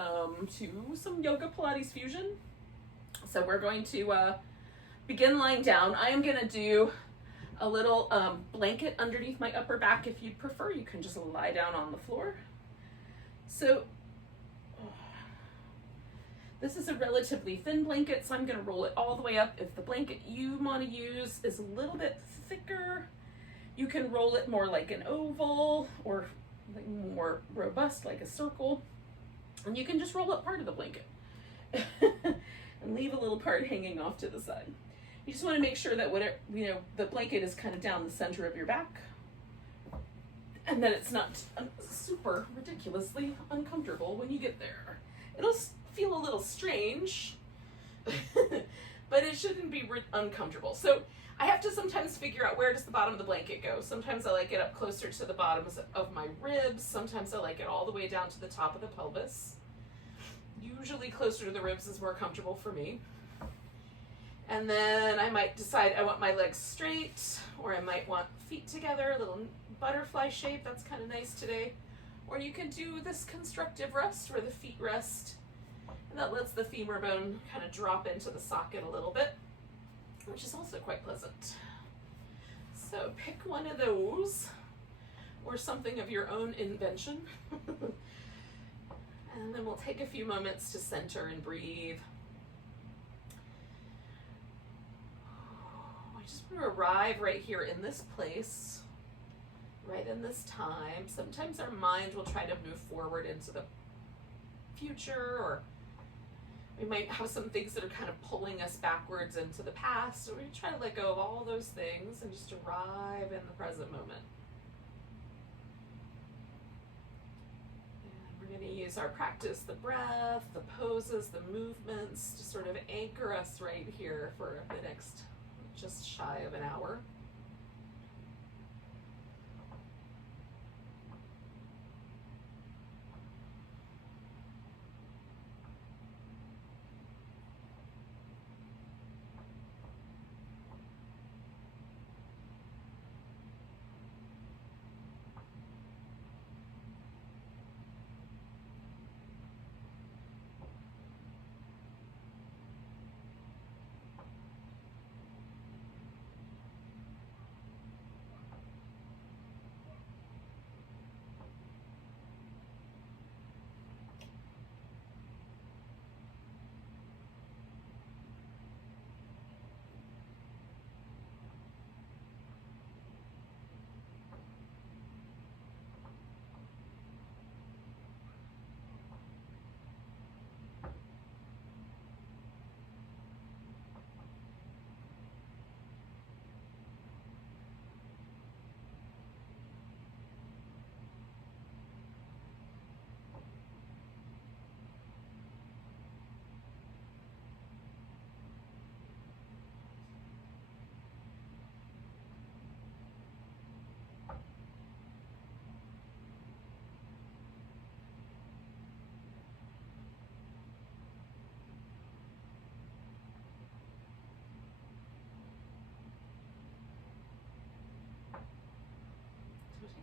welcome to some yoga Pilates fusion. So we're going to begin lying down. I am going to do a little blanket underneath my upper back. If you'd prefer, you can just lie down on the floor. So this is a relatively thin blanket, so I'm going to roll it all the way up. If the blanket you want to use is a little bit thicker, you can roll it more like an oval or like more robust like a circle. And you can just roll up part of the blanket and leave a little part hanging off to the side. You just want to make sure that whatever, the blanket is kind of down the center of your back and that it's not super ridiculously uncomfortable when you get there. It'll feel a little strange, but it shouldn't be uncomfortable. So I have to sometimes figure out where does the bottom of the blanket go. Sometimes I like it up closer to the bottoms of my ribs. Sometimes I like it all the way down to the top of the pelvis. Usually closer to the ribs is more comfortable for me. And then I might decide I want my legs straight, or I might want feet together, a little butterfly shape. That's kind of nice today. Or you can do this constructive rest where the feet rest, and that lets the femur bone kind of drop into the socket a little bit, which is also quite pleasant. So pick one of those or something of your own invention. And then we'll take a few moments to center and breathe. I just want to arrive right here in this place, right in this time. Sometimes our mind will try to move forward into the future, or we might have some things that are kind of pulling us backwards into the past. So we try to let go of all those things and just arrive in the present moment. And we're going to use our practice, the breath, the poses, the movements to sort of anchor us right here for the next just shy of an hour.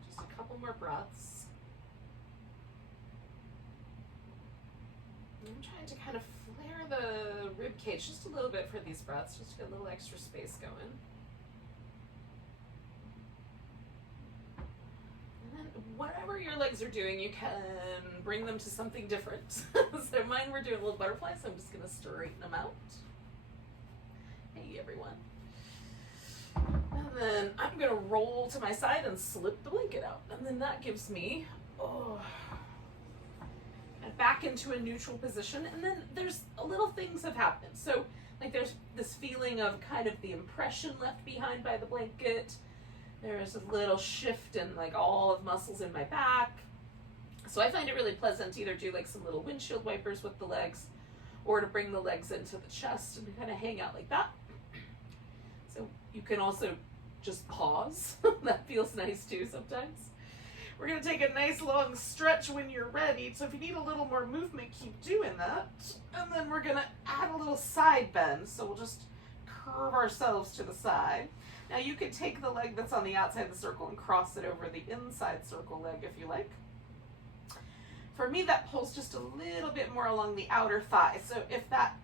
Just a couple more breaths. I'm trying to kind of flare the rib cage just a little bit for these breaths, just to get a little extra space going. And then whatever your legs are doing, you can bring them to something different. So mine were doing a little butterfly, so I'm just going to straighten them out. Hey everyone. And then I'm going to roll to my side and slip the blanket out. And then that gives me back into a neutral position. And then there's little things have happened. So like there's this feeling of kind of the impression left behind by the blanket. There's a little shift in like all of muscles in my back. So I find it really pleasant to either do like some little windshield wipers with the legs, or to bring the legs into the chest and kind of hang out like that. So you can also just pause. That feels nice too sometimes. We're going to take a nice long stretch when you're ready. So if you need a little more movement, keep doing that. And then we're going to add a little side bend. So we'll just curve ourselves to the side. Now you could take the leg that's on the outside of the circle and cross it over the inside circle leg if you like. For me, that pulls just a little bit more along the outer thigh. So if that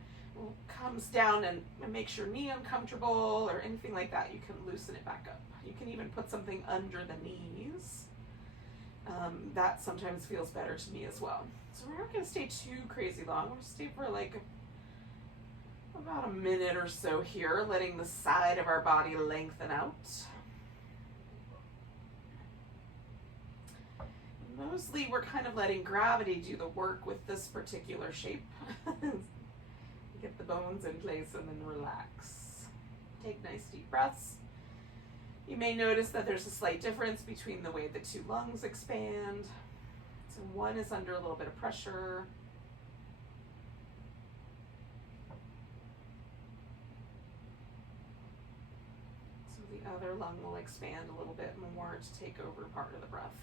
comes down and makes your knee uncomfortable or anything like that, you can loosen it back up. You can even put something under the knees. That sometimes feels better to me as well. So we're not going to stay too crazy long. We'll stay for like about a minute or so here, letting the side of our body lengthen out. Mostly we're kind of letting gravity do the work with this particular shape. Get the bones in place and then relax. Take nice deep breaths. You may notice that there's a slight difference between the way the two lungs expand. So one is under a little bit of pressure. So the other lung will expand a little bit more to take over part of the breath.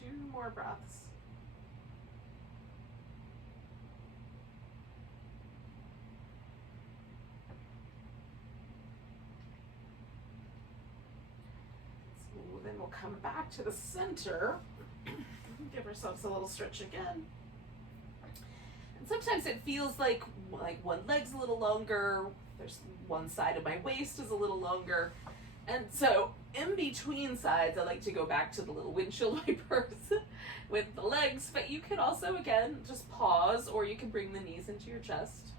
Two more breaths. So then we'll come back to the center. Give ourselves a little stretch again. And sometimes it feels like one leg's a little longer. There's one side of my waist is a little longer. And so in between sides, I like to go back to the little windshield wipers with the legs, but you can also, again, just pause, or you can bring the knees into your chest.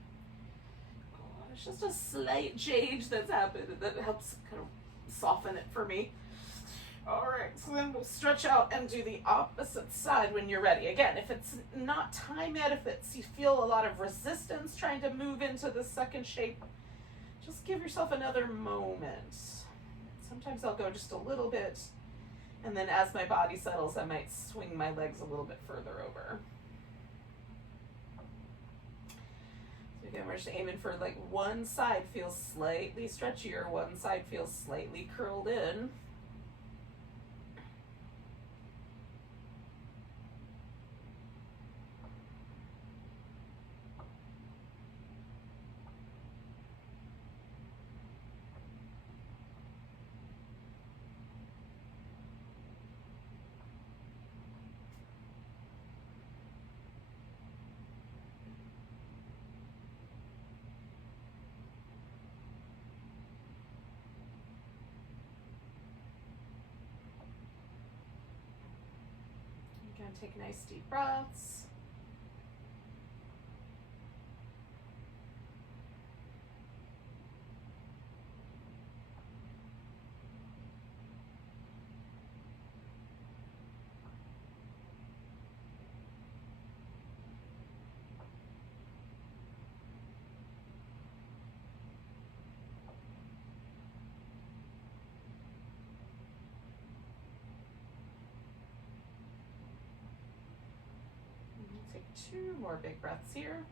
Oh, it's just a slight change that's happened that helps kind of soften it for me. All right, so then we'll stretch out and do the opposite side when you're ready. Again, if it's not time yet, you feel a lot of resistance trying to move into the second shape, just give yourself another moment. Sometimes I'll go just a little bit, and then as my body settles, I might swing my legs a little bit further over. So again, we're just aiming for like one side feels slightly stretchier, one side feels slightly curled in. Take nice deep breaths. Take two more big breaths here.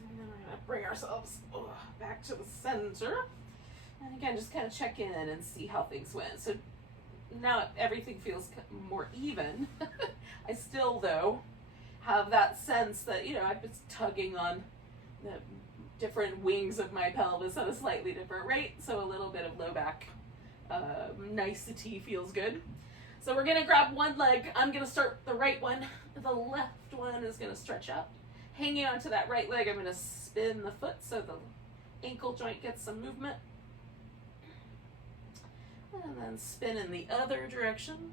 And then we're going to bring ourselves back to the center. And again, just kind of check in and see how things went. So now everything feels more even. I still, though, have that sense that, I've been tugging on the different wings of my pelvis at a slightly different rate, so a little bit of low back nicety feels good. So we're gonna grab one leg. I'm gonna start the right one. The left one is gonna stretch out. Hanging onto that right leg, I'm gonna spin the foot so the ankle joint gets some movement. And then spin in the other direction.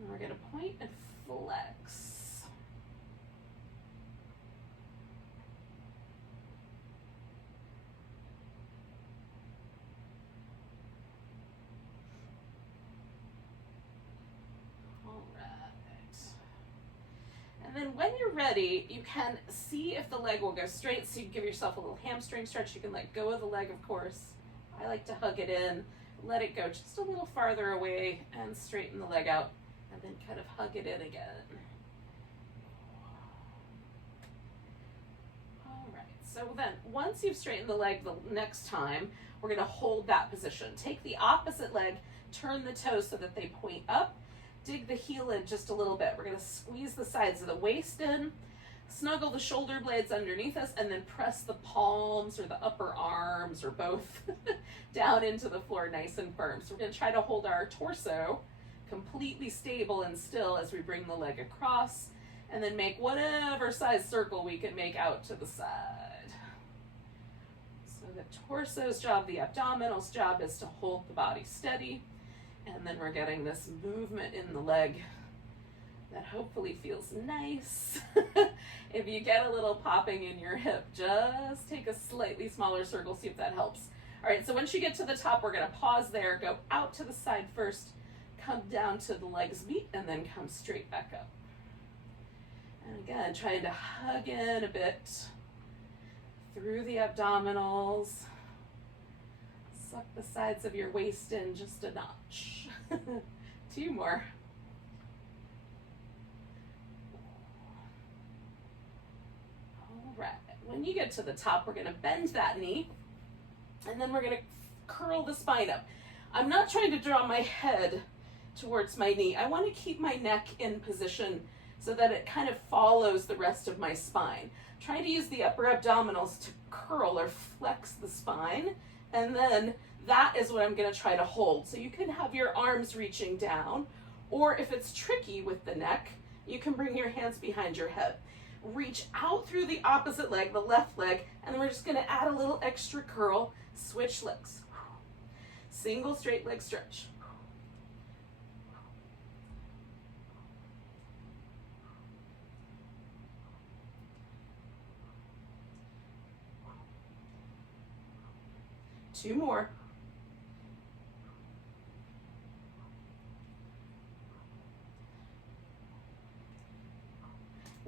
And we're gonna point and flex. And then when you're ready, you can see if the leg will go straight, so you give yourself a little hamstring stretch. You can let go of the leg, of course. I like to hug it in, let it go just a little farther away, and straighten the leg out, and then kind of hug it in again. All right, so then once you've straightened the leg the next time, we're gonna hold that position. Take the opposite leg, turn the toes so that they point up, dig the heel in just a little bit. We're gonna squeeze the sides of the waist in, snuggle the shoulder blades underneath us, and then press the palms or the upper arms or both down into the floor nice and firm. So we're gonna try to hold our torso completely stable and still as we bring the leg across, and then make whatever size circle we can make out to the side. So the torso's job, the abdominal's job is to hold the body steady. And then we're getting this movement in the leg that hopefully feels nice. If you get a little popping in your hip, just take a slightly smaller circle, see if that helps. All right, so once you get to the top, we're gonna pause there, go out to the side first, come down to the legs meet, and then come straight back up. And again, trying to hug in a bit through the abdominals. Suck the sides of your waist in just a notch. 2 more. All right, when you get to the top, we're gonna bend that knee, and then we're gonna curl the spine up. I'm not trying to draw my head towards my knee. I wanna keep my neck in position so that it kind of follows the rest of my spine. Trying to use the upper abdominals to curl or flex the spine, and then that is what I'm gonna try to hold. So you can have your arms reaching down, or if it's tricky with the neck, you can bring your hands behind your head. Reach out through the opposite leg, the left leg, and then we're just gonna add a little extra curl, switch legs. Single straight leg stretch. Two more.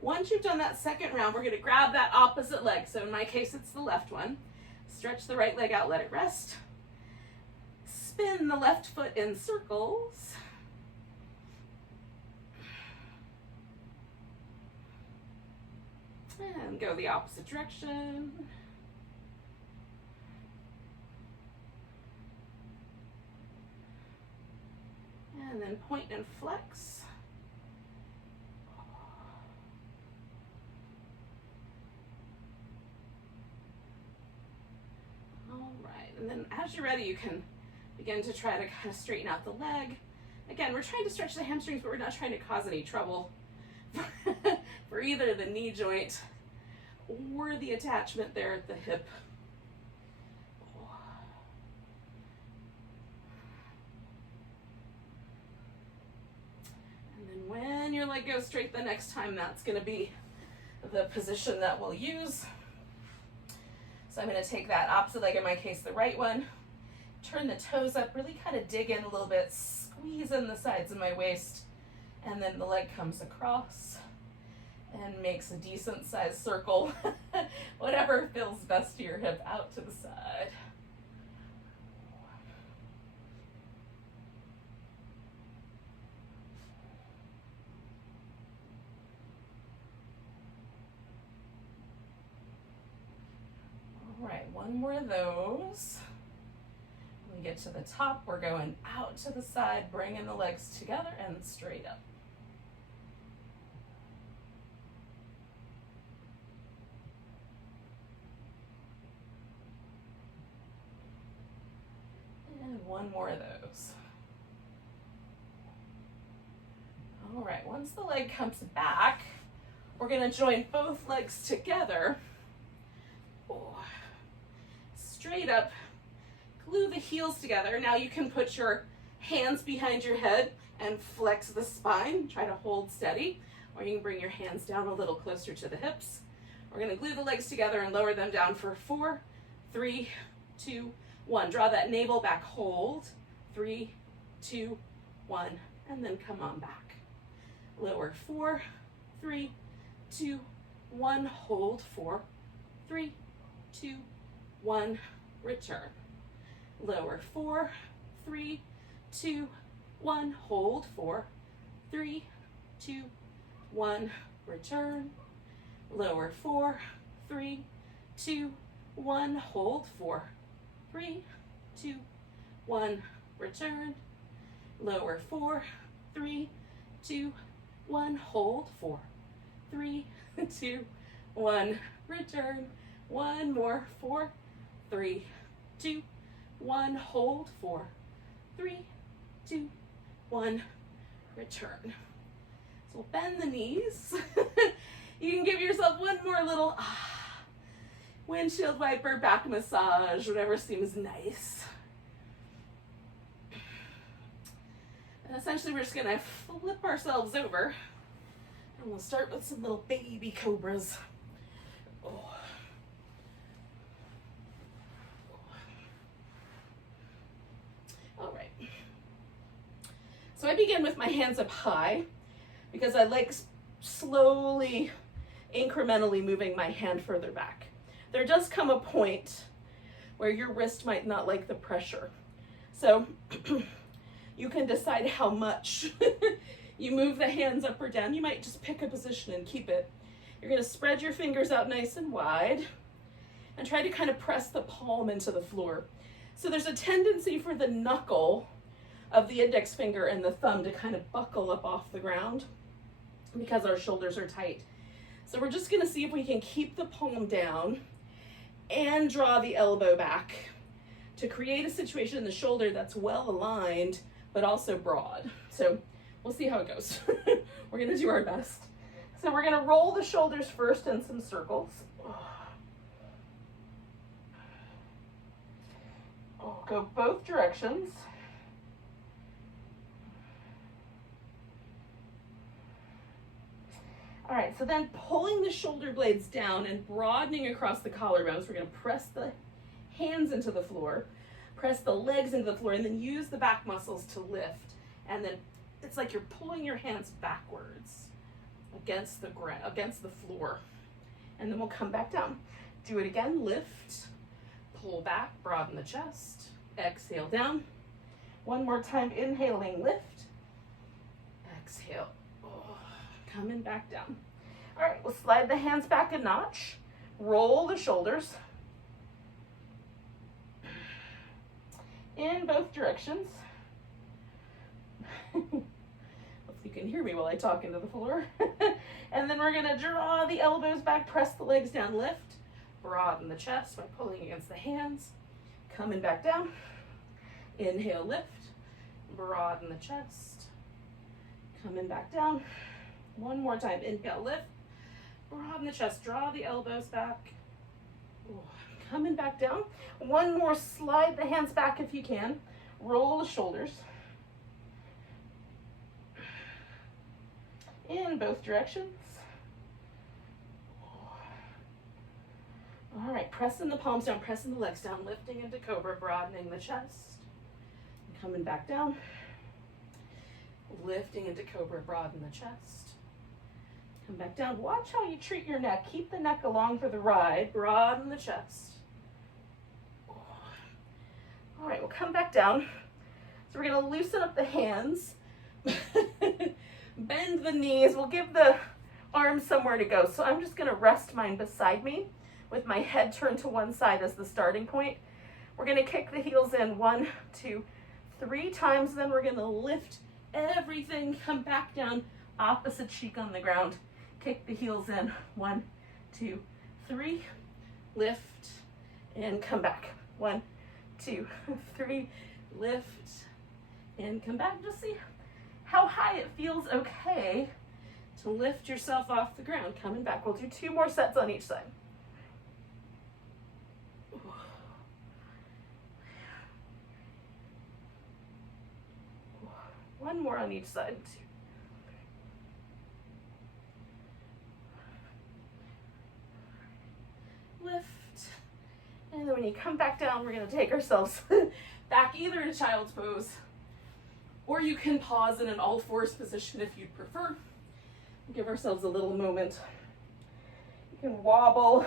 Once you've done that second round, we're going to grab that opposite leg. So in my case, it's the left one. Stretch the right leg out, let it rest. Spin the left foot in circles. And go the opposite direction. And then point and flex. All right, and then as you're ready, you can begin to try to kind of straighten out the leg. Again, we're trying to stretch the hamstrings, but we're not trying to cause any trouble for either the knee joint or the attachment there at the hip. When your leg goes straight the next time, that's going to be the position that we'll use. So I'm going to take that opposite leg, in my case the right one, turn the toes up, really kind of dig in a little bit, squeeze in the sides of my waist, and then the leg comes across and makes a decent sized circle, whatever feels best to your hip, out to the side. All right, one more of those. When we get to the top, we're going out to the side, bringing the legs together and straight up. And one more of those. All right, once the leg comes back, we're going to join both legs together. Straight up, glue the heels together. Now you can put your hands behind your head and flex the spine, try to hold steady, or you can bring your hands down a little closer to the hips. We're going to glue the legs together and lower them down for 4, 3, 2, 1. Draw that navel back, hold, 3, 2, 1, and then come on back. Lower, 4, 3, 2, 1, hold, 4, 3, 2, 1, return. Lower, 4, 3, 2, 1, hold, 4, 3, 2, 1, return. Lower, 4, 3, 2, 1, hold, 4, 3, 2, 1, return. Lower, 4, 3, 2, 1, hold, 4, 3, 2, 1, return. One more, 4, 3, 2, 1, hold, 4, 3, 2, 1, return. So we'll bend the knees. You can give yourself one more little windshield wiper, back massage, whatever seems nice. And essentially we're just gonna flip ourselves over and we'll start with some little baby cobras. Oh. All right. So I begin with my hands up high because I like slowly, incrementally moving my hand further back. There does come a point where your wrist might not like the pressure. So you can decide how much you move the hands up or down. You might just pick a position and keep it. You're gonna spread your fingers out nice and wide and try to kind of press the palm into the floor. So there's a tendency for the knuckle of the index finger and the thumb to kind of buckle up off the ground because our shoulders are tight. So we're just gonna see if we can keep the palm down and draw the elbow back to create a situation in the shoulder that's well aligned, but also broad. So we'll see how it goes. We're gonna do our best. So we're gonna roll the shoulders first in some circles. Go both directions. All right, so then pulling the shoulder blades down and broadening across the collarbones, we're gonna press the hands into the floor, press the legs into the floor, and then use the back muscles to lift. And then it's like you're pulling your hands backwards against the ground, against the floor. And then we'll come back down. Do it again, lift, pull back, broaden the chest, exhale down. One more time, inhaling, lift, exhale. Coming back down. All right, we'll slide the hands back a notch, roll the shoulders in both directions. Hopefully you can hear me while I talk into the floor. And then we're gonna draw the elbows back, press the legs down, lift, broaden the chest by pulling against the hands, coming back down. Inhale, lift, broaden the chest, coming back down. One more time, inhale, lift, broaden the chest, draw the elbows back, coming back down. One more, slide the hands back if you can, roll the shoulders in both directions. All right, pressing the palms down, pressing the legs down, lifting into cobra, broadening the chest, coming back down, lifting into cobra, broaden the chest. Come back down. Watch how you treat your neck. Keep the neck along for the ride. Broaden the chest. All right, we'll come back down. So we're going to loosen up the hands. Bend the knees. We'll give the arms somewhere to go. So I'm just going to rest mine beside me with my head turned to one side as the starting point. We're going to kick the heels in 1, 2, 3 times. Then we're going to lift everything. Come back down. Opposite cheek on the ground. Kick the heels in, 1, 2, 3, lift, and come back. 1, 2, 3, lift, and come back. Just see how high it feels okay to lift yourself off the ground. Coming back. We'll do 2 more sets on each side. One more on each side. Lift, and then when you come back down, we're going to take ourselves back either to child's pose, or you can pause in an all fours position if you'd prefer. Give ourselves a little moment You can wobble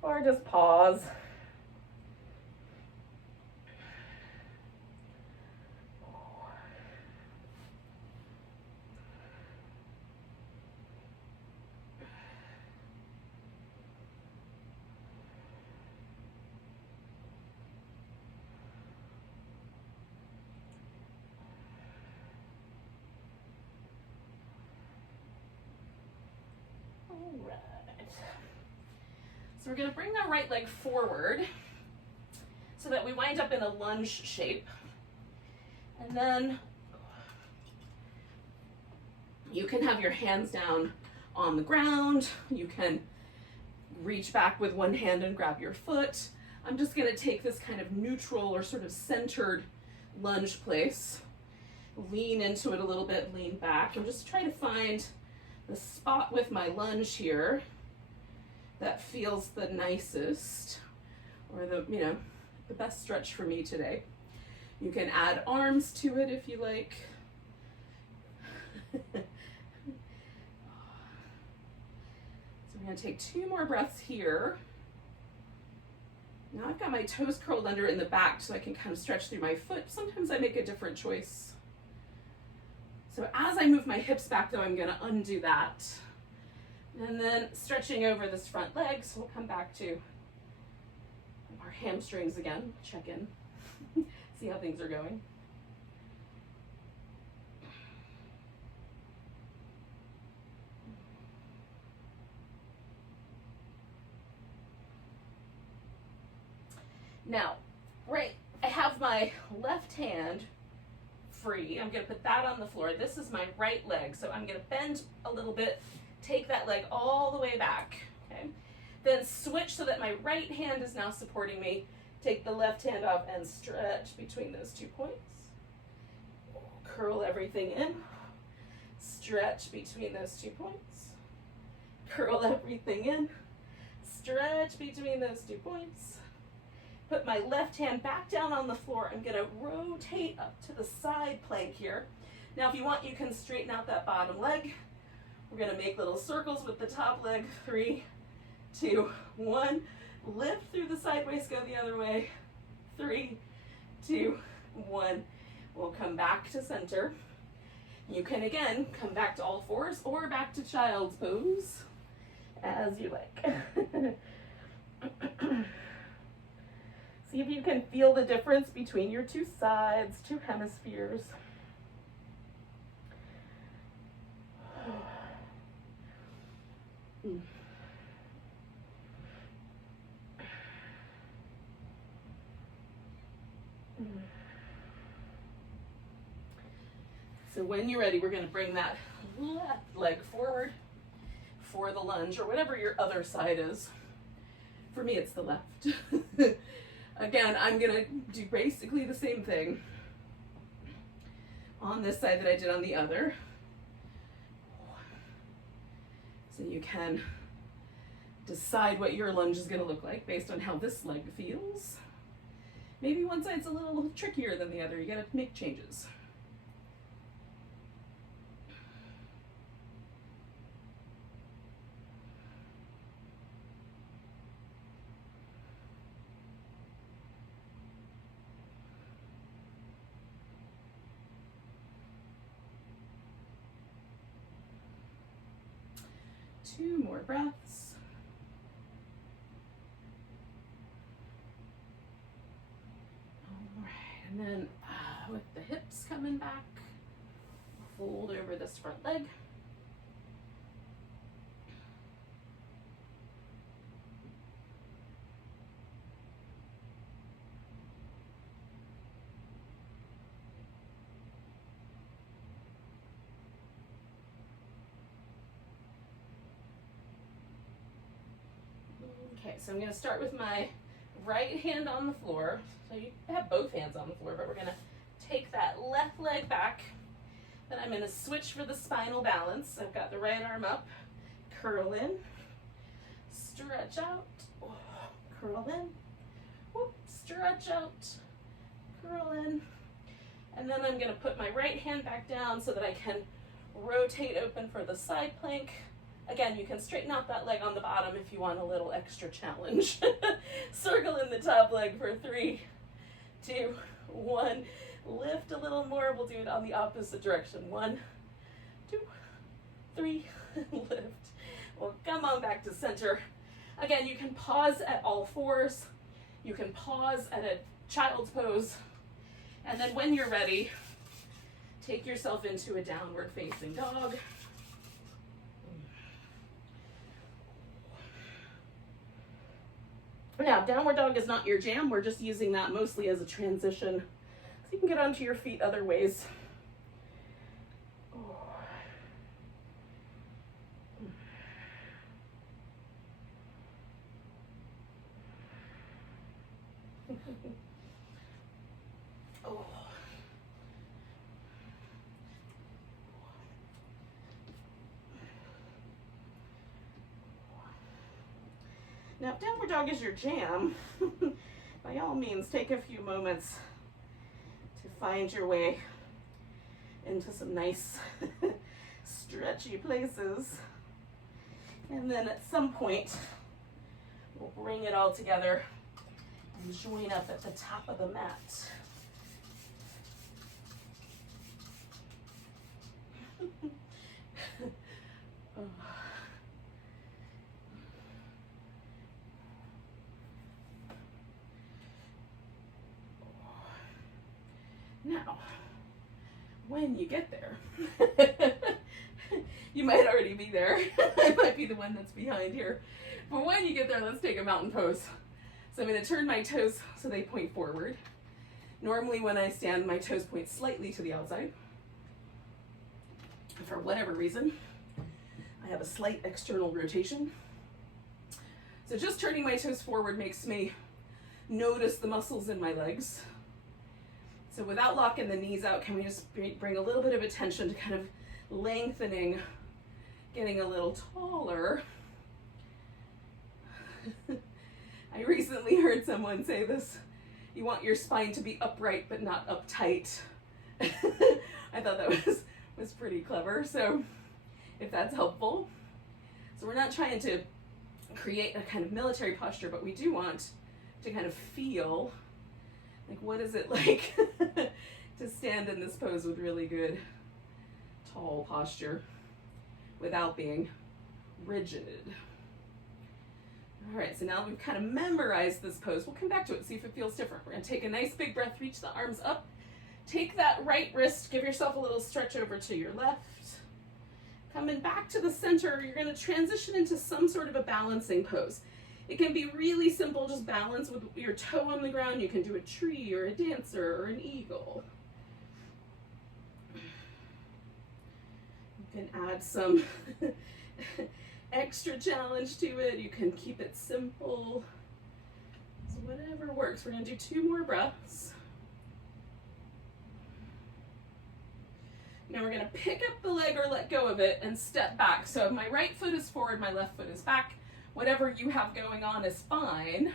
or just pause. Right. So we're going to bring the right leg forward so that we wind up in a lunge shape. And then you can have your hands down on the ground. You can reach back with one hand and grab your foot. I'm just going to take this kind of neutral or sort of centered lunge place. Lean into it a little bit, lean back. I'm just trying to find the spot with my lunge here that feels the nicest, or the, you know, the best stretch for me today. You can add arms to it if you like. So I'm going to take 2 more breaths here. Now I've got my toes curled under in the back so I can kind of stretch through my foot. Sometimes I make a different choice. So as I move my hips back though, I'm going to undo that. And then stretching over this front leg, so we'll come back to our hamstrings again, check in, see how things are going. Now, right, I have my left hand free. I'm going to put that on the floor. This is my right leg, so I'm going to bend a little bit, take that leg all the way back, okay? Then switch so that my right hand is now supporting me. Take the left hand off and stretch between those 2 points. Curl everything in. Stretch between those 2 points. Curl everything in. Stretch between those 2 points. Put my left hand back down on the floor. I'm going to rotate up to the side plank here. Now, if you want, you can straighten out that bottom leg. We're going to make little circles with the top leg. 3, 2, 1. Lift through the sideways, go the other way. 3, 2, 1. We'll come back to center. You can, again, come back to all fours or back to child's pose, as you like. See if you can feel the difference between your 2 sides, 2 hemispheres. So when you're ready, we're going to bring that left leg forward for the lunge, or whatever your other side is. For me, it's the left. Again, I'm going to do basically the same thing on this side that I did on the other. So you can decide what your lunge is going to look like based on how this leg feels. Maybe one side's a little trickier than the other. You got to make changes. Two more breaths. All right, and then with the hips coming back, fold over this front leg. Okay, so I'm going to start with my right hand on the floor. So you have both hands on the floor, but we're going to take that left leg back. Then I'm going to switch for the spinal balance. I've got the right arm up, curl in, stretch out, curl in, whoop, stretch out, curl in. And then I'm going to put my right hand back down so that I can rotate open for the side plank. Again, you can straighten out that leg on the bottom if you want a little extra challenge. Circle in the top leg for 3, 2, 1. Lift a little more. We'll do it on the opposite direction. 1, 2, 3, lift. Well, come on back to center. Again, you can pause at all fours. You can pause at a child's pose. And then when you're ready, take yourself into a downward facing dog. Now, downward dog is not your jam. We're just using that mostly as a transition, so you can get onto your feet other ways. Oh. Now, if downward dog is your jam, by all means, take a few moments to find your way into some nice stretchy places. And then at some point, we'll bring it all together and join up at the top of the mat. Now, when you get there, you might already be there. I might be the one that's behind here. But when you get there, let's take a mountain pose. So I'm going to turn my toes so they point forward. Normally when I stand, my toes point slightly to the outside. For whatever reason, I have a slight external rotation. So just turning my toes forward makes me notice the muscles in my legs. So without locking the knees out, can we just bring a little bit of attention to kind of lengthening, getting a little taller. I recently heard someone say this, you want your spine to be upright but not uptight. I thought that was pretty clever, so if that's helpful. So we're not trying to create a kind of military posture, but we do want to kind of feel like, what is it like to stand in this pose with really good tall posture without being rigid. All right, so now we've kind of memorized this pose. We'll come back to it, see if it feels different. We're gonna take a nice big breath, reach the arms up, take that right wrist, give yourself a little stretch over to your left. Coming back to the center, you're gonna transition into some sort of a balancing pose. It can be really simple, just balance with your toe on the ground. You can do a tree or a dancer or an eagle. You can add some extra challenge to it. You can keep it simple. So whatever works. We're gonna do 2 more breaths. Now we're gonna pick up the leg or let go of it and step back. So my right foot is forward, my left foot is back. Whatever you have going on is fine.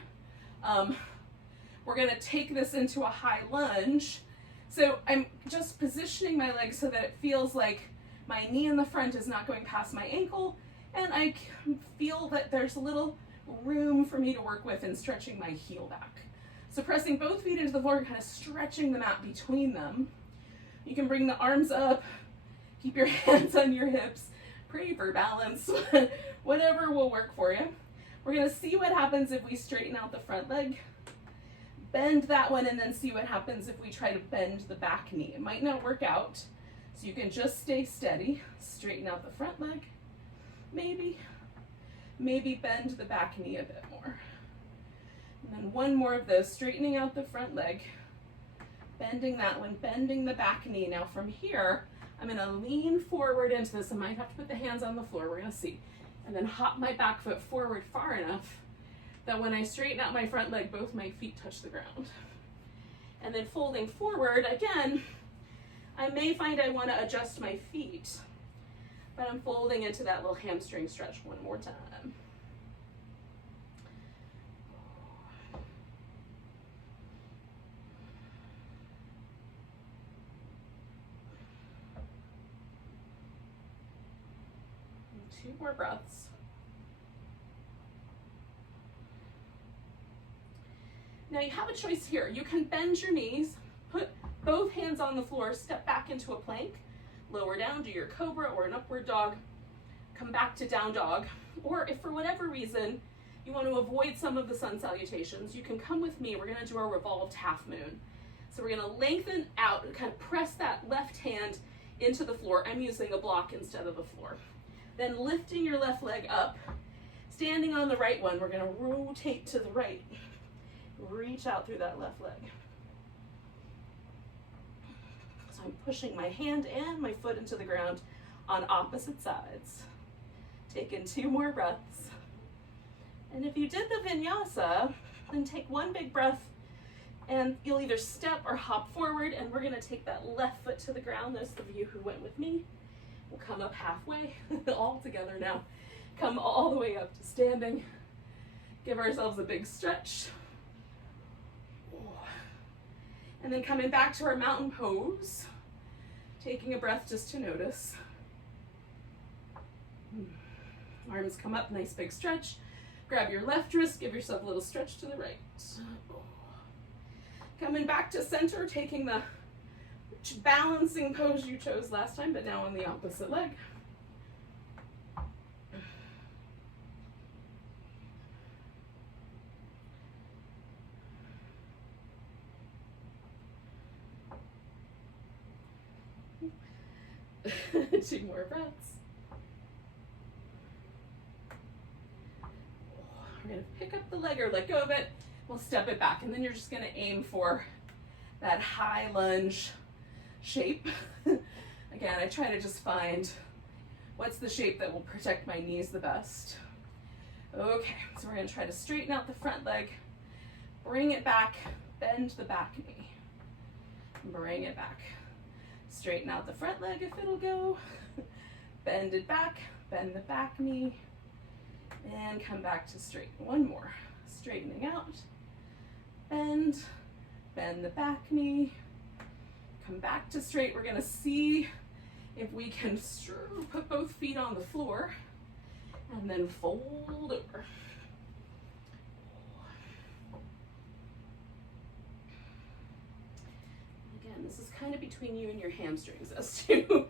We're gonna take this into a high lunge. So I'm just positioning my leg so that it feels like my knee in the front is not going past my ankle, and I can feel that there's a little room for me to work with in stretching my heel back. So pressing both feet into the floor, kind of stretching the mat between them. You can bring the arms up, keep your hands on your hips, pray for balance, whatever will work for you. We're gonna see what happens if we straighten out the front leg, bend that one, and then see what happens if we try to bend the back knee. It might not work out, so you can just stay steady, straighten out the front leg, maybe bend the back knee a bit more. And then one more of those, straightening out the front leg, bending that one, bending the back knee. Now from here, I'm gonna lean forward into this. I might have to put the hands on the floor, we're gonna see. And then hop my back foot forward far enough that when I straighten out my front leg, both my feet touch the ground. And then folding forward, again, I may find I wanna adjust my feet, but I'm folding into that little hamstring stretch one more time. 2 more breaths. Now you have a choice here. You can bend your knees, put both hands on the floor, step back into a plank, lower down, do your cobra or an upward dog, come back to down dog. Or if for whatever reason you want to avoid some of the sun salutations, you can come with me. We're going to do our revolved half moon. So we're going to lengthen out and kind of press that left hand into the floor. I'm using a block instead of a floor. Then lifting your left leg up, standing on the right one, we're going to rotate to the right. Reach out through that left leg. So I'm pushing my hand and my foot into the ground on opposite sides. Take in 2 more breaths. And if you did the vinyasa, then take 1 big breath and you'll either step or hop forward, and we're gonna take that left foot to the ground. Those of you who went with me, we'll come up halfway, all together now. Come all the way up to standing. Give ourselves a big stretch. And then coming back to our mountain pose, taking a breath just to notice. Arms come up, nice big stretch. Grab your left wrist, give yourself a little stretch to the right. Coming back to center, taking the balancing pose you chose last time, but now on the opposite leg. Two more breaths. We're going to pick up the leg or let go of it. We'll step it back, and then you're just going to aim for that high lunge shape. Again, I try to just find what's the shape that will protect my knees the best. Okay, so we're going to try to straighten out the front leg, bring it back, bend the back knee, bring it back. Straighten out the front leg if it'll go, bend it back, bend the back knee, and come back to straight. 1 more, straightening out, bend the back knee, come back to straight. We're gonna see if we can put both feet on the floor and then fold over. Again, this is kind of between you and your hamstrings as to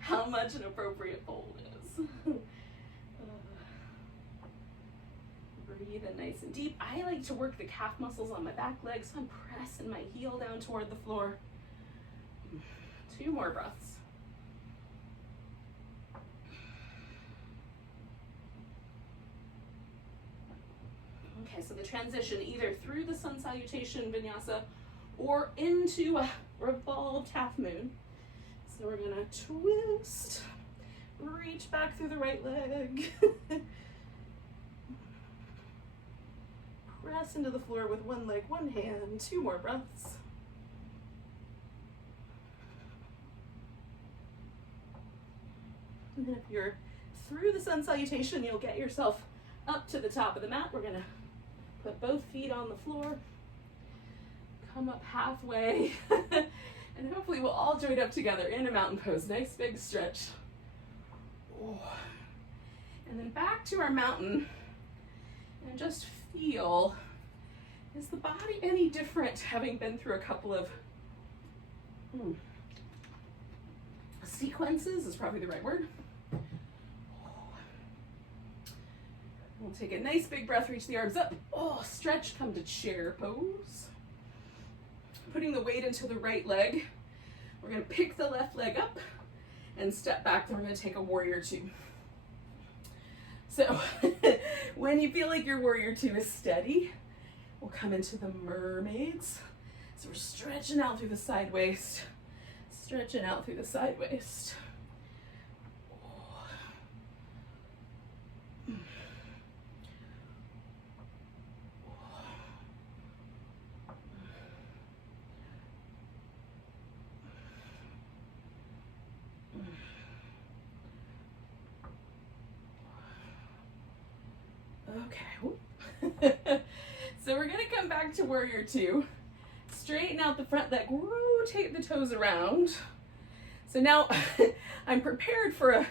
how much an appropriate fold is. Breathe in nice and deep. I like to work the calf muscles on my back leg, so I'm pressing my heel down toward the floor. 2 more breaths. Okay, so the transition either through the sun salutation vinyasa or into a revolved half moon. So we're gonna twist, reach back through the right leg. Press into the floor with 1 leg, 1 hand, 2 more breaths. And then if you're through the sun salutation, you'll get yourself up to the top of the mat. We're gonna put both feet on the floor, come up halfway, and hopefully we'll all join up together in a mountain pose. Nice big stretch. Oh. And then back to our mountain, and just feel, is the body any different having been through a couple of sequences is probably the right word. We'll take a nice big breath, reach the arms up. Oh, stretch, come to chair pose. Putting the weight into the right leg. We're gonna pick the left leg up and step back, then we're gonna take a warrior 2. So when you feel like your warrior 2 is steady, we'll come into the mermaids. So we're stretching out through the side waist, stretching out through the side waist. Okay. So we're gonna come back to warrior 2. Straighten out the front leg, rotate the toes around. So now I'm prepared for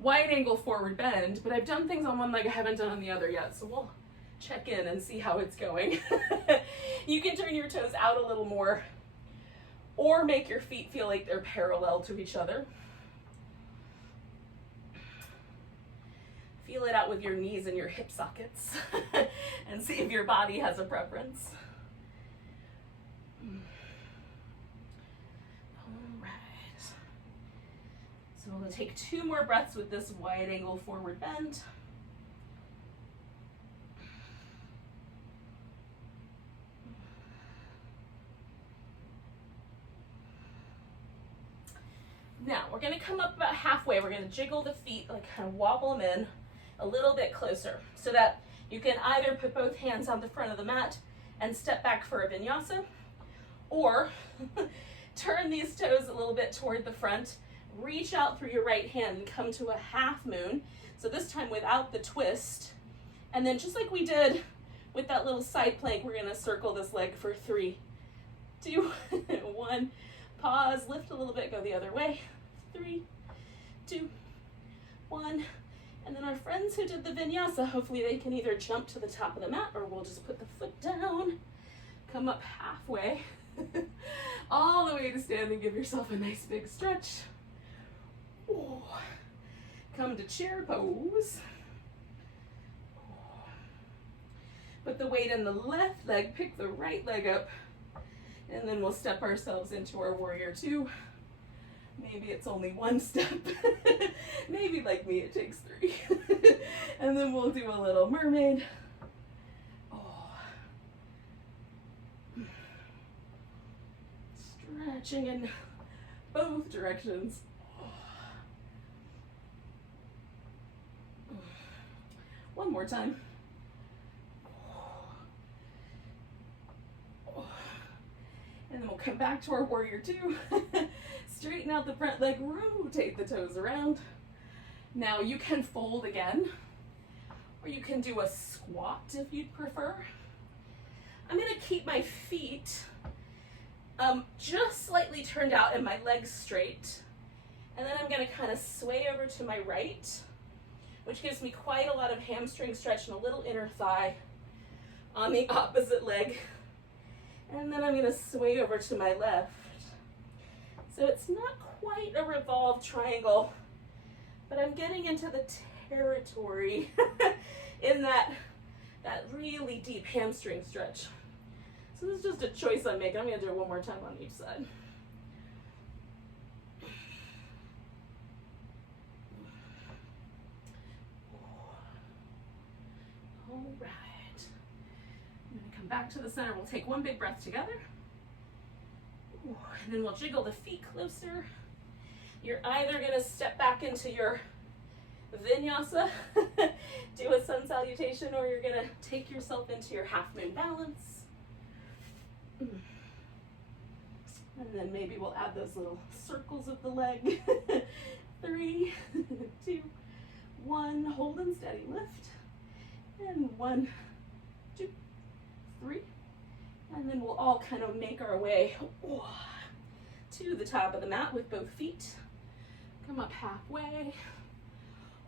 wide angle forward bend, but I've done things on one leg I haven't done on the other yet, so we'll check in and see how it's going. You can turn your toes out a little more or make your feet feel like they're parallel to each other. Feel it out with your knees and your hip sockets and see if your body has a preference. All right. So we'll take 2 more breaths with this wide angle forward bend. Now we're going to come up about halfway. We're going to jiggle the feet, like kind of wobble them in a little bit closer so that you can either put both hands on the front of the mat and step back for a vinyasa, or turn these toes a little bit toward the front, reach out through your right hand and come to a half moon. So this time without the twist. And then just like we did with that little side plank, we're going to circle this leg for 3, 2, 1. Pause, lift a little bit, go the other way. 3, 2, 1. And then our friends who did the vinyasa, hopefully they can either jump to the top of the mat or we'll just put the foot down, come up halfway, all the way to stand and give yourself a nice big stretch. Ooh. Come to chair pose. Put the weight in the left leg, pick the right leg up, and then we'll step ourselves into our warrior 2. Maybe it's only 1 step. Maybe like me it takes 3. And then we'll do a little mermaid. Oh. Stretching in both directions. One more time. And then we'll come back to our warrior 2. Straighten out the front leg, rotate the toes around. Now you can fold again, or you can do a squat if you'd prefer. I'm gonna keep my feet just slightly turned out and my legs straight. And then I'm gonna kind of sway over to my right, which gives me quite a lot of hamstring stretch and a little inner thigh on the opposite leg. And then I'm gonna sway over to my left. So it's not quite a revolved triangle, but I'm getting into the territory in that really deep hamstring stretch. So this is just a choice I'm making. I'm gonna do it one more time on each side. All right. I'm gonna come back to the center. We'll take 1 big breath together. And then we'll jiggle the feet closer. You're either gonna step back into your vinyasa, do a sun salutation, or you're gonna take yourself into your half moon balance. And then maybe we'll add those little circles of the leg. 3, 2, 1, hold and steady, lift. And 1, 2, 3. And then we'll all kind of make our way to the top of the mat with both feet. Come up halfway,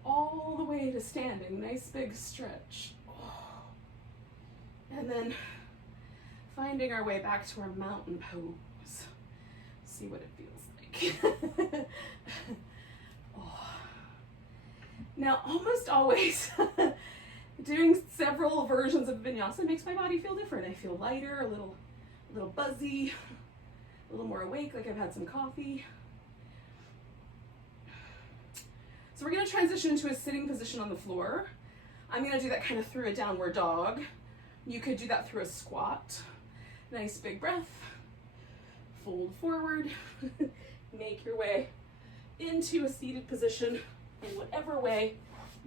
all the way to standing. Nice big stretch. And then finding our way back to our mountain pose. See what it feels like. Now, almost always, doing several versions of vinyasa makes my body feel different. I feel lighter, a little buzzy, a little more awake, like I've had some coffee. So we're gonna transition into a sitting position on the floor. I'm gonna do that kind of through a downward dog. You could do that through a squat. Nice big breath. Fold forward. Make your way into a seated position in whatever way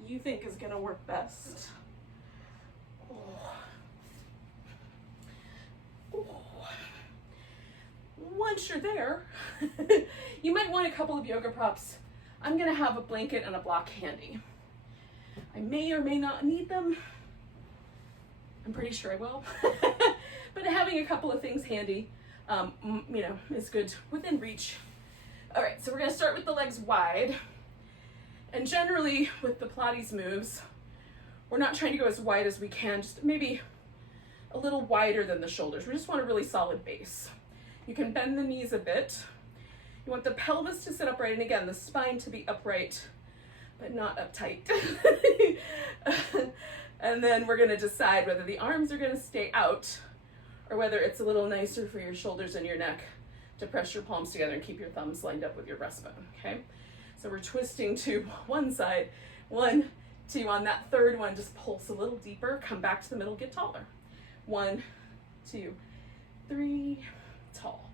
you think is gonna work best. Once you're there, you might want a couple of yoga props. I'm gonna have a blanket and a block handy. I may or may not need them. I'm pretty sure I will. But having a couple of things handy, is good, within reach. All right, so we're gonna start with the legs wide. And generally with the Pilates moves, we're not trying to go as wide as we can, just maybe a little wider than the shoulders. We just want a really solid base. You can bend the knees a bit. You want the pelvis to sit upright, and again, the spine to be upright, but not uptight. And then we're gonna decide whether the arms are gonna stay out or whether it's a little nicer for your shoulders and your neck to press your palms together and keep your thumbs lined up with your breastbone, okay? So we're twisting to one side, 1, 2, on that third one, just pulse a little deeper, come back to the middle, get taller. 1, 2, 3, tall.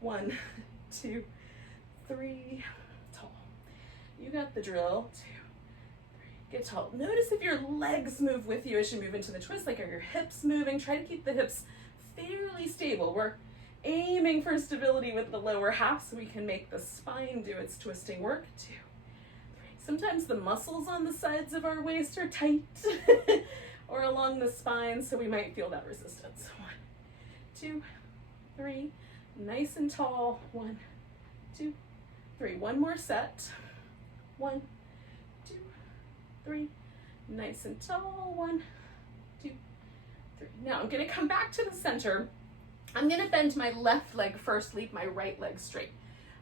1, 2, 3, tall. You got the drill. 2, 3, get tall. Notice if your legs move with you as you move into the twist, like are your hips moving? Try to keep the hips fairly stable. We're aiming for stability with the lower half so we can make the spine do its twisting work. 2, 3. Sometimes the muscles on the sides of our waist are tight or along the spine, so we might feel that resistance. 1, 2, 3. Nice and tall. 1, 2, 3. One more set. 1, 2, 3. Nice and tall. 1, 2, 3. Now I'm going to come back to the center. I'm going to bend my left leg first, leave my right leg straight.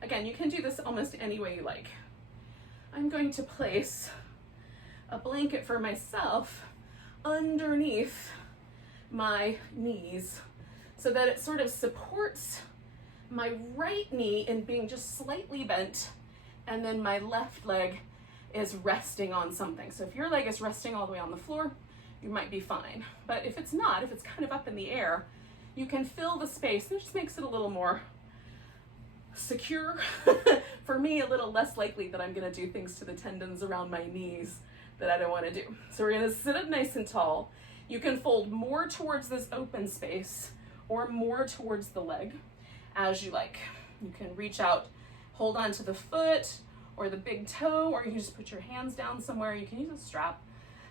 Again, you can do this almost any way you like. I'm going to place a blanket for myself underneath my knees so that it sort of supports my right knee in being just slightly bent, and then my left leg is resting on something. So if your leg is resting all the way on the floor, you might be fine. But if it's not, if it's kind of up in the air, you can fill the space. It just makes it a little more secure. For me, a little less likely that I'm gonna do things to the tendons around my knees that I don't wanna do. So we're gonna sit up nice and tall. You can fold more towards this open space or more towards the leg as you like. You can reach out, hold on to the foot or the big toe, or you can just put your hands down somewhere. You can use a strap.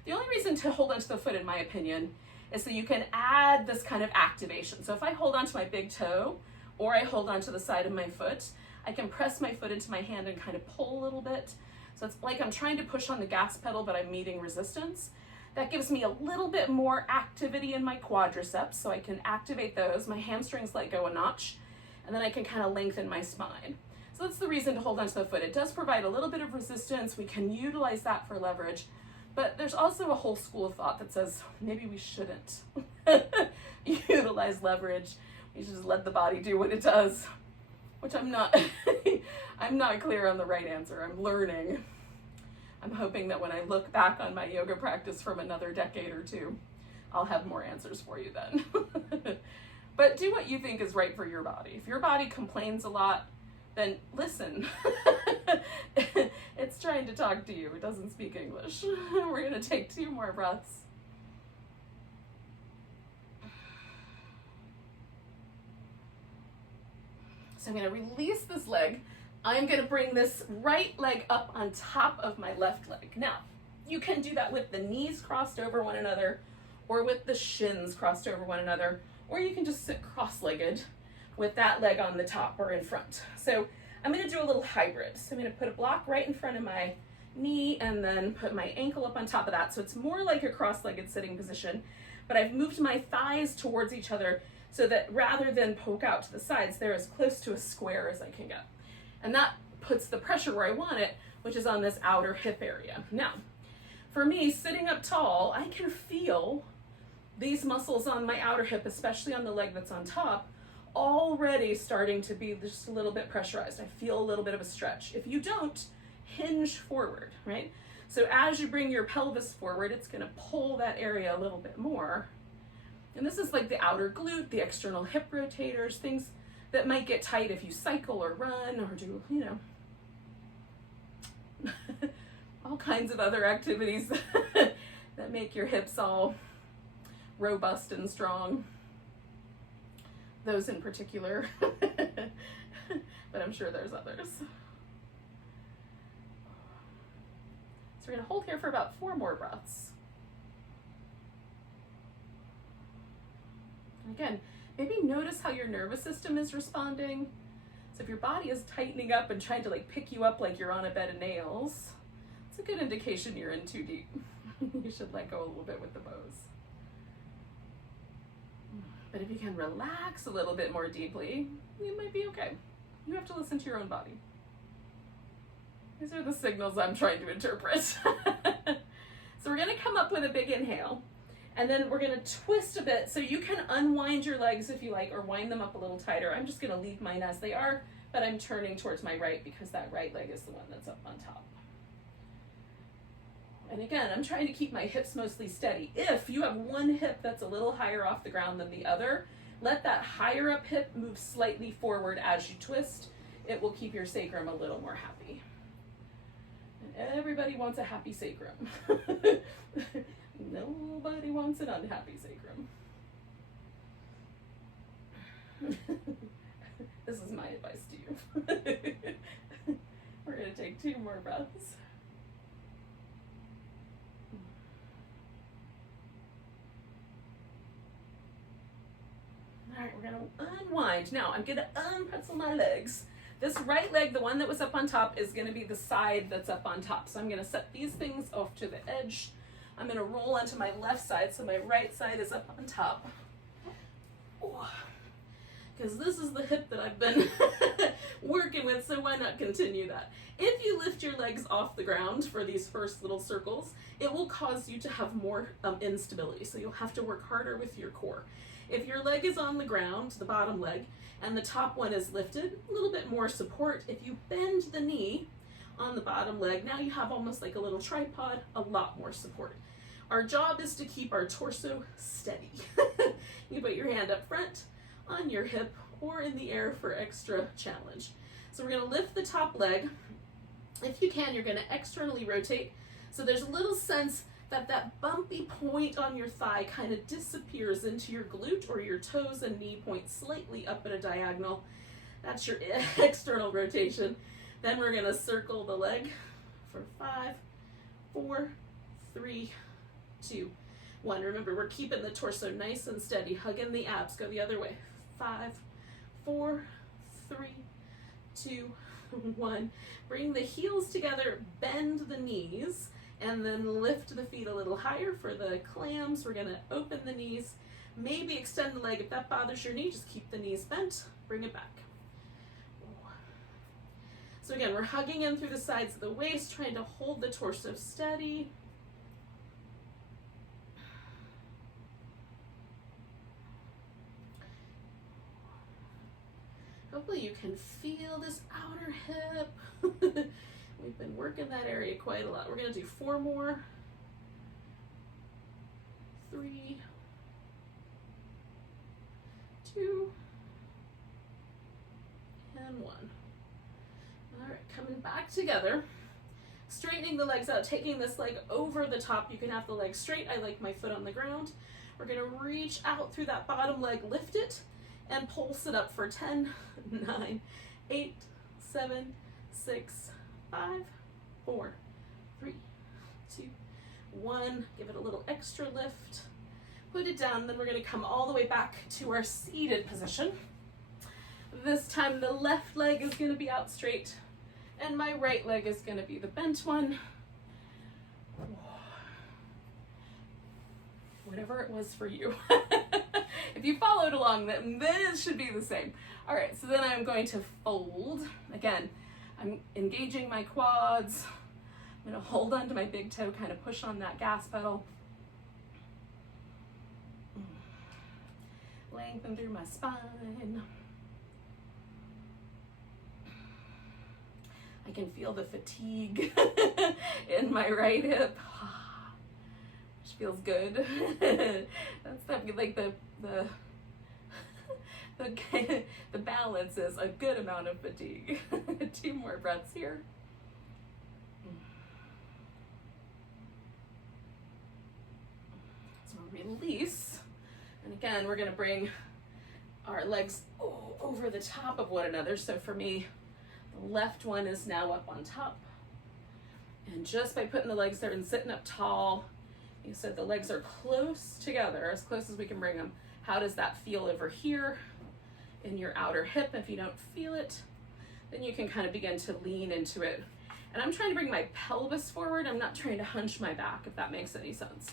The only reason to hold onto the foot, in my opinion, is so you can add this kind of activation. So if I hold onto my big toe or I hold onto the side of my foot, I can press my foot into my hand and kind of pull a little bit. So it's like I'm trying to push on the gas pedal, but I'm meeting resistance. That gives me a little bit more activity in my quadriceps, so I can activate those. My hamstrings let go a notch, and then I can kind of lengthen my spine. So that's the reason to hold onto the foot. It does provide a little bit of resistance. We can utilize that for leverage, but there's also a whole school of thought that says maybe we shouldn't utilize leverage. We should just let the body do what it does, which I'm not, I'm not clear on the right answer. I'm learning. I'm hoping that when I look back on my yoga practice from another decade or two, I'll have more answers for you then. But do what you think is right for your body. If your body complains a lot, then listen. It's trying to talk to you. It doesn't speak English. We're gonna take 2 more breaths. So I'm gonna release this leg. I'm gonna bring this right leg up on top of my left leg. Now, you can do that with the knees crossed over one another, or with the shins crossed over one another, or you can just sit cross-legged with that leg on the top or in front. So I'm gonna do a little hybrid. So I'm gonna put a block right in front of my knee and then put my ankle up on top of that. So it's more like a cross-legged sitting position, but I've moved my thighs towards each other so that rather than poke out to the sides, they're as close to a square as I can get. And that puts the pressure where I want it, which is on this outer hip area. Now, for me, sitting up tall, I can feel these muscles on my outer hip, especially on the leg that's on top, already starting to be just a little bit pressurized. I feel a little bit of a stretch. If you don't, hinge forward, right? So as you bring your pelvis forward, it's gonna pull that area a little bit more. And this is like the outer glute, the external hip rotators, things that might get tight if you cycle or run or do, you know, all kinds of other activities that make your hips all robust and strong. Those in particular, but I'm sure there's others. So we're gonna hold here for about 4 more breaths. Again, maybe notice how your nervous system is responding. So if your body is tightening up and trying to like pick you up like you're on a bed of nails, it's It's a good indication you're in too deep. You should let go a little bit with the bows. But if you can relax a little bit more deeply, you might be okay. You have to listen to your own body. These are the signals I'm trying to interpret. So we're gonna come up with a big inhale, and then we're gonna twist a bit. So you can unwind your legs if you like, or wind them up a little tighter. I'm just gonna leave mine as they are, but I'm turning towards my right because that right leg is the one that's up on top. And again, I'm trying to keep my hips mostly steady. If you have one hip that's a little higher off the ground than the other, let that higher up hip move slightly forward as you twist. It will keep your sacrum a little more happy. And everybody wants a happy sacrum. Nobody wants an unhappy sacrum. This is my advice to you. We're gonna take 2 more breaths. All right, we're gonna unwind. Now I'm gonna unpretzel my legs. This right leg, the one that was up on top, is gonna be the side that's up on top. So I'm gonna set these things off to the edge. I'm gonna roll onto my left side, so my right side is up on top. Because this is the hip that I've been working with, so why not continue that? If you lift your legs off the ground for these first little circles, it will cause you to have more instability, so you'll have to work harder with your core. If your leg is on the ground, the bottom leg, and the top one is lifted, a little bit more support. If you bend the knee on the bottom leg, now you have almost like a little tripod, a lot more support. Our job is to keep our torso steady. You put your hand up front, on your hip, or in the air for extra challenge. So we're gonna lift the top leg. If you can, you're gonna externally rotate. So there's a little sense that that bumpy point on your thigh kind of disappears into your glute, or your toes and knee point slightly up at a diagonal. That's your external rotation. Then we're gonna circle the leg for 5, 4, 3, 2, 1. Remember, we're keeping the torso nice and steady, hugging the abs. Go the other way. 5, 4, 3, 2, 1. Bring the heels together, bend the knees, and then lift the feet a little higher for the clams. We're gonna open the knees, maybe extend the leg. If that bothers your knee, just keep the knees bent, bring it back. So again, we're hugging in through the sides of the waist, trying to hold the torso steady. Hopefully you can feel this outer hip. We've been working that area quite a lot. We're gonna do 4 more. 3, 2, and 1. All right, coming back together. Straightening the legs out, taking this leg over the top. You can have the leg straight. I like my foot on the ground. We're gonna reach out through that bottom leg, lift it, and pulse it up for 10, 9, 8, 7, 6, 5, 4, 3, 2, 1. Give it a little extra lift. Put it down, then we're gonna come all the way back to our seated position. This time the left leg is gonna be out straight, and my right leg is gonna be the bent one. Whatever it was for you. If you followed along, then it should be the same. All right, so then I'm going to fold. Again, I'm engaging my quads. I'm gonna hold onto my big toe, kind of push on that gas pedal. Lengthen through my spine. I can feel the fatigue in my right hip. Which feels good. That's definitely like the balance is a good amount of fatigue. 2 more breaths here. So release. And again, we're gonna bring our legs over the top of one another. So for me, the left one is now up on top. And just by putting the legs there and sitting up tall, you said the legs are close together, as close as we can bring them. How does that feel over here in your outer hip? If you don't feel it, then you can kind of begin to lean into it. And I'm trying to bring my pelvis forward. I'm not trying to hunch my back, if that makes any sense.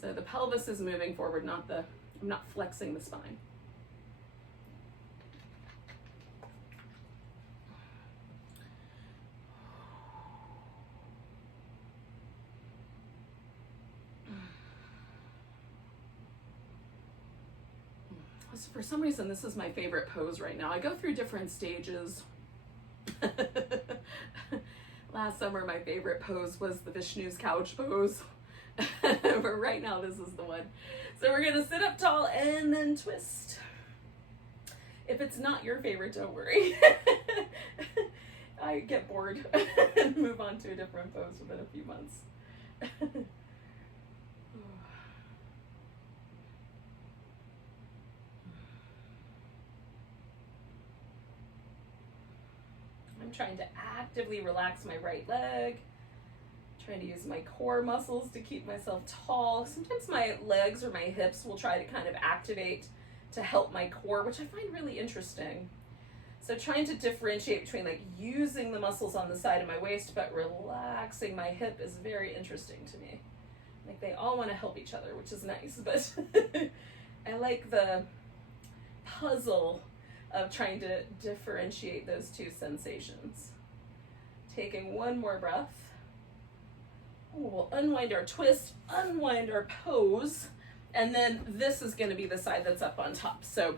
So the pelvis is moving forward, I'm not flexing the spine. For some reason, this is my favorite pose right now. I go through different stages. Last summer, my favorite pose was the Vishnu's couch pose. But right now, this is the one. So we're gonna sit up tall and then twist. If it's not your favorite, don't worry. I get bored and move on to a different pose within a few months. I'm trying to actively relax my right leg, trying to use my core muscles to keep myself tall. Sometimes my legs or my hips will try to kind of activate to help my core, which I find really interesting. So trying to differentiate between like using the muscles on the side of my waist but relaxing my hip is very interesting to me. Like they all want to help each other, which is nice, but I like the puzzle of trying to differentiate those two sensations. Taking one more breath. We'll unwind our twist, unwind our pose, and then this is going to be the side that's up on top. So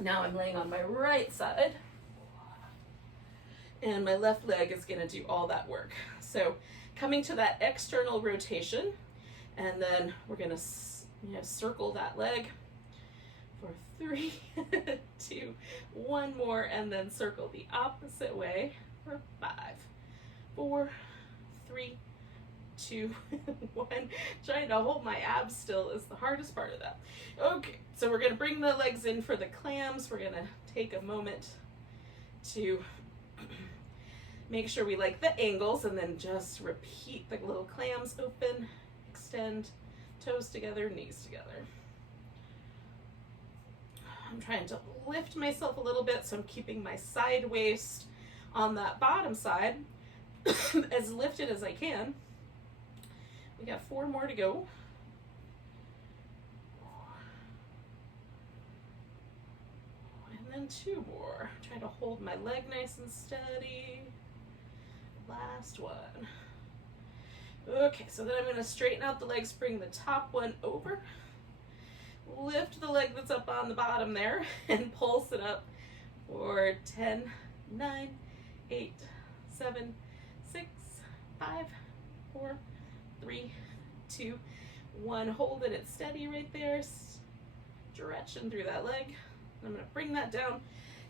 now I'm laying on my right side, and my left leg is going to do all that work. So coming to that external rotation, and then we're going to circle that leg for 3, 2, 1 more, and then circle the opposite way for 5, 4, 3, 2, 1. Trying to hold my abs still is the hardest part of that. Okay, so we're going to bring the legs in for the clams. We're going to take a moment to make sure we like the angles, and then just repeat the little clams. Open, extend, toes together, knees together. I'm trying to lift myself a little bit, so I'm keeping my side waist on that bottom side as lifted as I can. We got 4 more to go. And then 2 more. Trying to hold my leg nice and steady. Last one. Okay, so then I'm going to straighten out the legs, bring the top one over. Lift the leg that's up on the bottom there and pulse it up for 10, 9, 8, 7, 6, 5, 4, 3, 2, 1. Holding it steady right there. Stretching through that leg. I'm going to bring that down.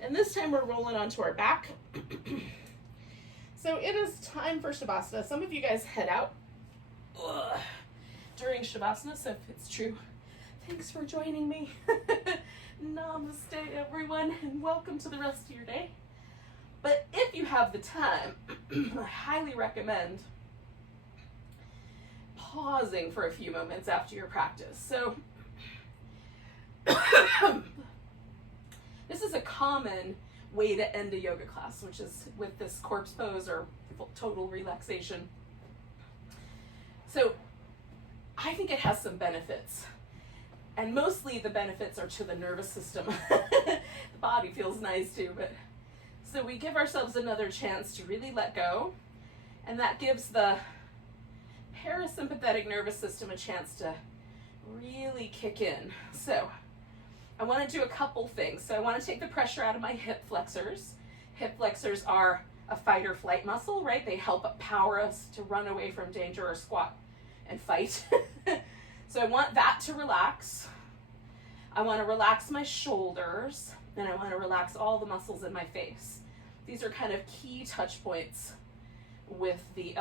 And this time we're rolling onto our back. So it is time for Shavasana. Some of you guys head out during Shavasana, so if it's true, thanks for joining me. Namaste, everyone, and welcome to the rest of your day. But if you have the time, I highly recommend pausing for a few moments after your practice. So this is a common way to end a yoga class, which is with this corpse pose or total relaxation. So I think it has some benefits. And mostly the benefits are to the nervous system. The body feels nice too, but so we give ourselves another chance to really let go, and that gives the parasympathetic nervous system a chance to really kick in. So I want to do a couple things. So I want to take the pressure out of my hip flexors. Hip flexors are a fight or flight muscle, right? They help power us to run away from danger or squat and fight. So I want that to relax. I want to relax my shoulders, and I want to relax all the muscles in my face. These are kind of key touch points with the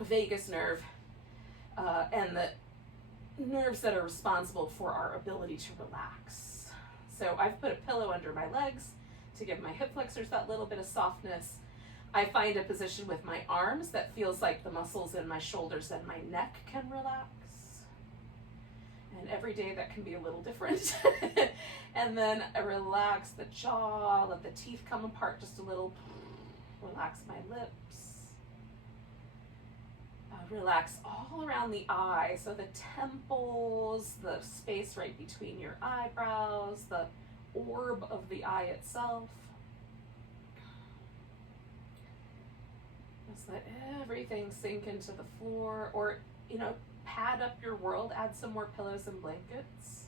vagus nerve and the nerves that are responsible for our ability to relax. So I've put a pillow under my legs to give my hip flexors that little bit of softness. I find a position with my arms that feels like the muscles in my shoulders and my neck can relax. And every day that can be a little different. And then I relax the jaw, let the teeth come apart just a little. Relax my lips. Relax all around the eye, so the temples, the space right between your eyebrows, the orb of the eye itself. Just let everything sink into the floor, or, you know, pad up your world, add some more pillows and blankets,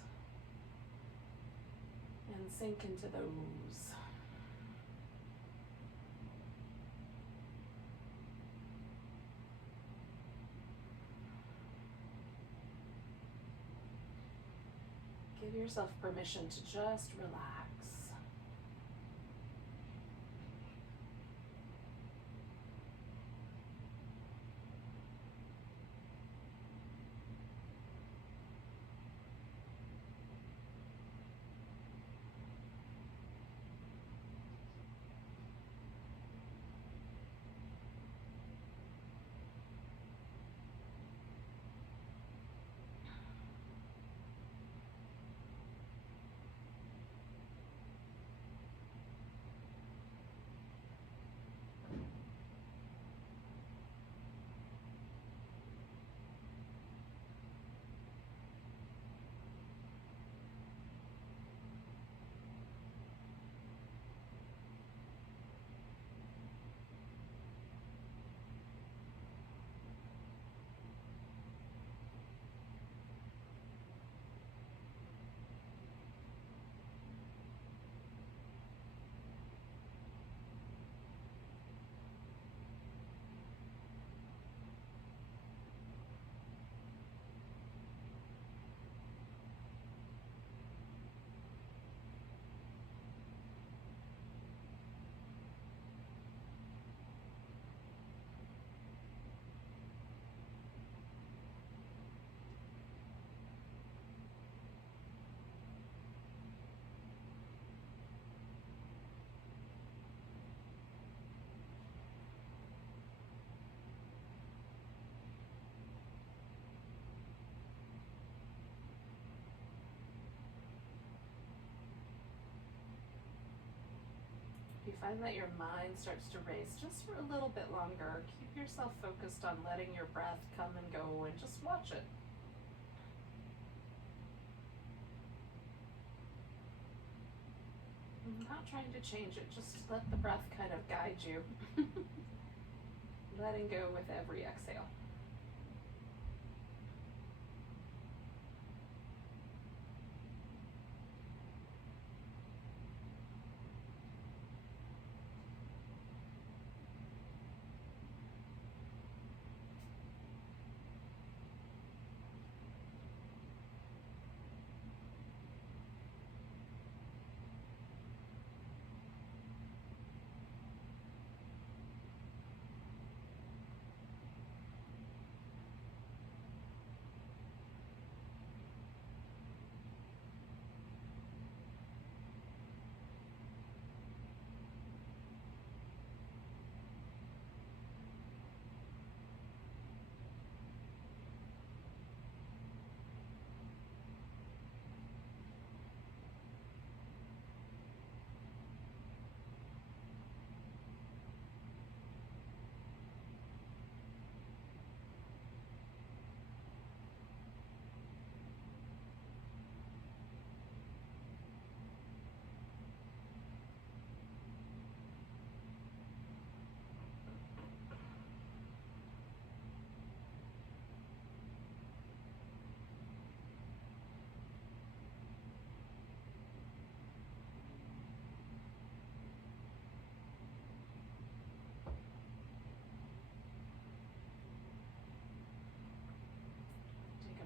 and sink into those. Give yourself permission to just relax. If you find that your mind starts to race just for a little bit longer, keep yourself focused on letting your breath come and go and just watch it. I'm not trying to change it, just let the breath kind of guide you. Letting go with every exhale.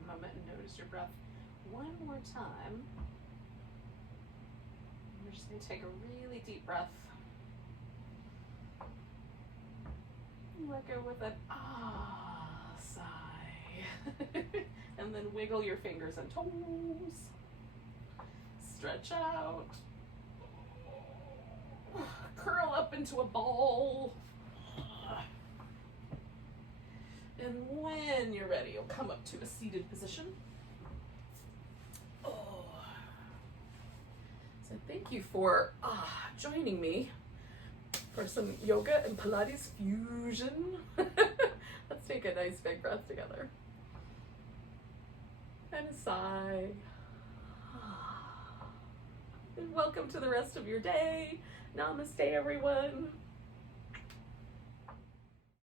Moment and notice your breath one more time. We're just going to take a really deep breath. Let go with an ah sigh. And then wiggle your fingers and toes. Stretch out. Curl up into a ball. And when you're ready, you'll come up to a seated position. thank you for joining me for some yoga and Pilates fusion. Let's take a nice big breath together. And a sigh. And welcome to the rest of your day. Namaste, everyone.